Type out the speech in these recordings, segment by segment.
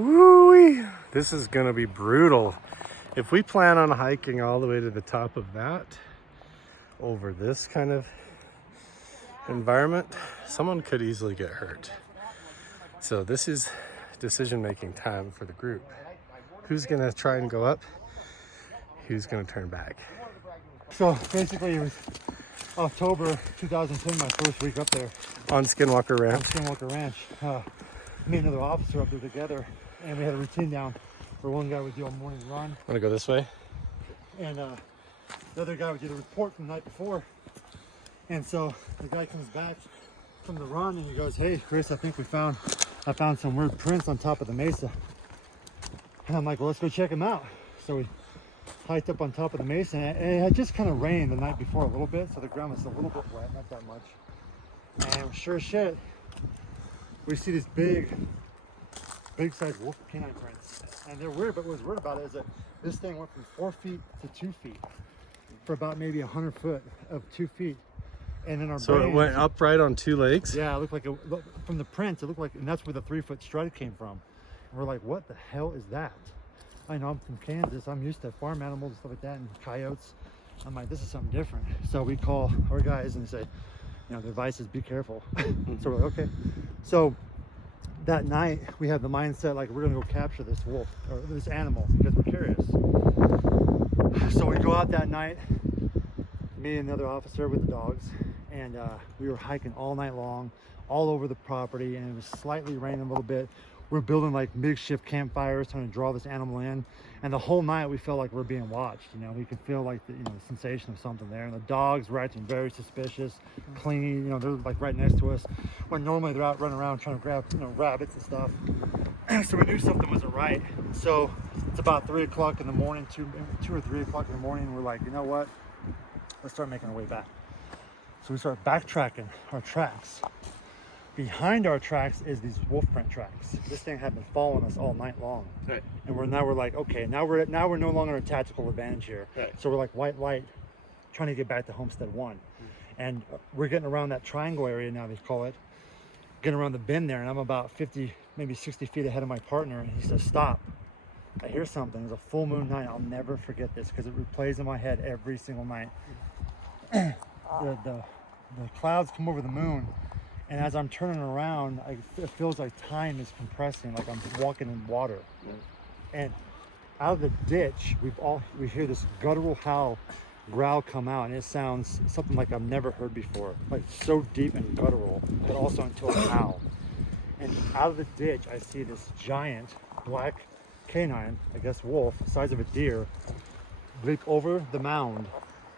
Woo-wee. This is gonna be brutal. If we plan on hiking all the way to the top of that, over this kind of environment, someone could easily get hurt. So this is decision-making time for the group. Who's gonna try and go up? Who's gonna turn back? So basically it was October 2010, my first week up there. On Skinwalker On Ranch. Skinwalker Ranch. Me and another officer up there together, and we had a routine down where one guy would do a morning run, Wanna go this way? and the other guy would do the report from the night before. And so the guy comes back from the run and he goes, "Hey Chris, I think I found some weird prints on top of the mesa." And I'm like, "Well, let's go check them out." So we hiked up on top of the mesa, and it had just kind of rained the night before a little bit, so the ground was a little bit wet, not that much. And sure as shit, we see these big sized wolf canine prints. And they're weird, but what was weird about it is that this thing went from 4 feet to 2 feet for about maybe 100 foot of 2 feet. And in our So it went upright on two legs? Yeah, it looked like from the prints, it looked like, and that's where the 3-foot stride came from. And we're like, what the hell is that? I know I'm from Kansas. I'm used to farm animals and stuff like that, and coyotes. I'm like, this is something different. So we call our guys and say, the advice is be careful. So we're like, okay. So that night we have the mindset like we're gonna go capture this wolf or this animal because we're curious. So we go out that night, me and another officer with the dogs, and we were hiking all night long, all over the property, and it was slightly raining a little bit. We're building like makeshift campfires, trying to draw this animal in, and the whole night we felt like we're being watched. We could feel like the sensation of something there, and the dogs were acting very suspicious, clinging. They're like right next to us, when normally they're out running around trying to grab rabbits and stuff. So we knew something wasn't right. So it's about 3 o'clock in the morning, 2 or 3 o'clock in the morning, and we're like, you know what? Let's start making our way back. So we start backtracking our tracks. Behind our tracks is these wolf print tracks. This thing had been following us all night long. Right. And we're like, okay, now we're no longer a tactical advantage here. Right. So we're like white light, trying to get back to Homestead 1. And we're getting around that triangle area now, they call it. Getting around the bend there, and I'm about 50, maybe 60 feet ahead of my partner, and he says, "Stop. I hear something." It's a full moon night. I'll never forget this because it replays in my head every single night. The clouds come over the moon, and as I'm turning around, it feels like time is compressing, like I'm walking in water. And out of the ditch, we hear this guttural growl come out, and it sounds something like I've never heard before, like so deep and guttural, but also into a howl. And out of the ditch, I see this giant black canine, I guess wolf, the size of a deer, leap over the mound,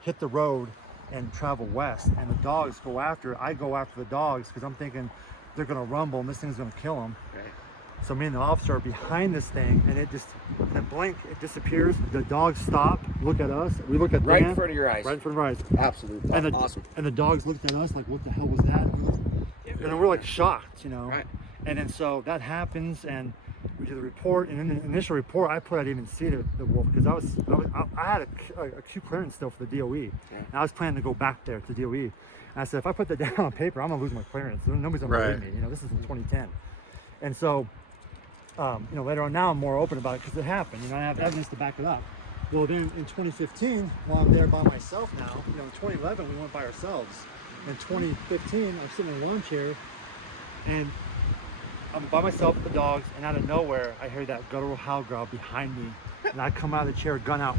hit the road, and travel west. And the dogs go after. I go after the dogs because I'm thinking they're gonna rumble and this thing's gonna kill them. Right. So me and the officer are behind this thing, and in a blink, it disappears. The dogs stop, look at us. We look at Right them, in front of your eyes. right in front of our eyes. Absolutely. And Awesome. And the dogs looked at us like, what the hell was that? And then we're like shocked, Right. And then so that happens, and we do the report. And in the initial report, I didn't even see the wolf because I had a Q clearance still for the DOE, and I was planning to go back there to DOE. And I said, if I put that down on paper, I'm gonna lose my clearance. Nobody's gonna believe me. This is in 2010, and so later on now I'm more open about it because it happened. I have evidence to back it up. Well, then in 2015, while I'm there by myself now, in 2011 we went by ourselves. In 2015, I'm sitting in a lawn chair, and I'm by myself with the dogs, and out of nowhere, I hear that guttural howl growl behind me, and I come out of the chair, gun out,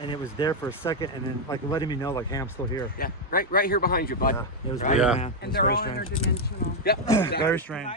and it was there for a second, and then like letting me know, like, hey, I'm still here. Yeah, right here behind you, bud. Yeah, it was Right. weird, Yeah. man. It And was they're very all strange. interdimensional. Yep. Exactly. Very strange.